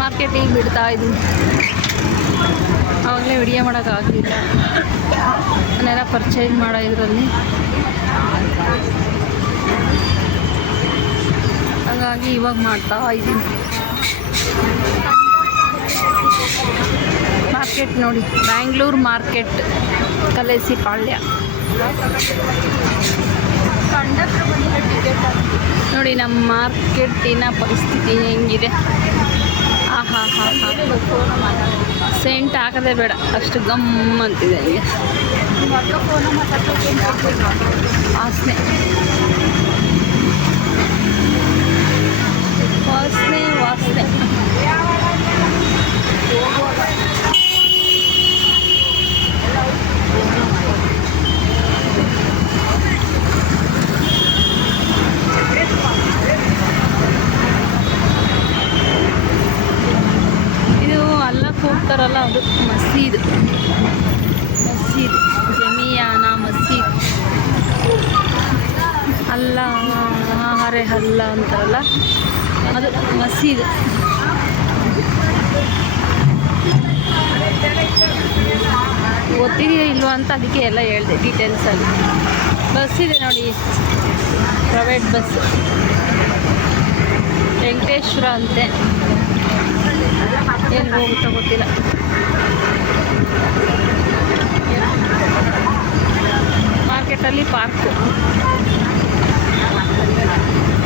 ಮಾರ್ಕೆಟಿಗೆ ಬಿಡ್ತಾ ಇದ್ದೀನಿ. ಆವಾಗಲೇ ವಿಡಿಯೋ ಮಾಡೋಕ್ಕಾಗಲಿಲ್ಲ, ನಾನೆಲ್ಲ ಪರ್ಚೇಸ್ ಮಾಡೋ ಇದರಲ್ಲಿ, ಹಾಗಾಗಿ ಇವಾಗ ಮಾಡ್ತಾ ಇದ್ದೀನಿ. ಮಾರ್ಕೆಟ್ ನೋಡಿ, ಬ್ಯಾಂಗ್ಳೂರು ಮಾರ್ಕೆಟ್, ಕಲೇಸಿ ಪಾಳ್ಯ ನೋಡಿ. ನಮ್ಮ ಮಾರ್ಕೆಟಿನ ಪರಿಸ್ಥಿತಿ ಹೆಂಗಿದೆ. ಆಹಾ ಹಾ ಹಾ, ಸೆಂಟ್ ಹಾಕೋದೇ ಬೇಡ, ಅಷ್ಟು ಗಮ್ ಅಂತಿದೆ ನನಗೆ ವಾಸನೆ ವಾಸನೆ ವಾಸನೆ. ಇದು ಅಲ್ಲ ಕೂಗ್ತಾರಲ್ಲ, ಅದು ಮಸೀದ್, ಜಮಿಯಾನ ಮಸೀದ್. ಅಲ್ಲ ಹರೆ ಹಲ್ಲ ಅಂತಾರಲ್ಲ, ಅದು ಮಸೀದ್. ಗೊತ್ತಿದೆಯಾ ಇಲ್ವಾ ಅಂತ ಅದಕ್ಕೆ ಎಲ್ಲ ಹೇಳಿದೆ ಡೀಟೇಲ್ಸಲ್ಲಿ. ಬಸ್ ಇದೆ ನೋಡಿ, ಪ್ರೈವೇಟ್ ಬಸ್, ವೆಂಕಟೇಶ್ವರ ಅಂತೆ, ಎಲ್ಲಿ ಹೋಗುತ್ತೋ ಗೊತ್ತಿಲ್ಲ. ಮಾರ್ಕೆಟಲ್ಲಿ ಪಾರ್ಕು,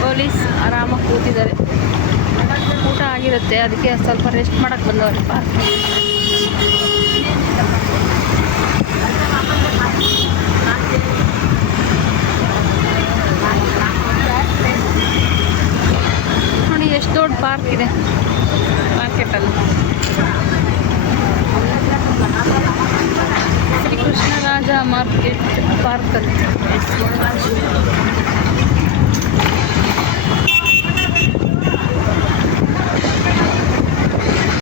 ಪೊಲೀಸ್ ಆರಾಮಾಗಿ ಕೂತಿದ್ದಾರೆ. ಊಟ ಆಗಿರುತ್ತೆ, ಅದಕ್ಕೆ ಸ್ವಲ್ಪ ರೆಸ್ಟ್ ಮಾಡೋಕ್ಕೆ ಬಂದವರು ಪಾರ್ಕ್. ನೋಡಿ ಎಷ್ಟು ದೊಡ್ಡ ಪಾರ್ಕ್ ಇದೆ ಮಾರ್ಕೆಟಲ್ಲಿ. ಶ್ರೀ ಕೃಷ್ಣರಾಜ ಮಾರ್ಕೆಟ್ ಪಾರ್ಕ್ ಅಂತ.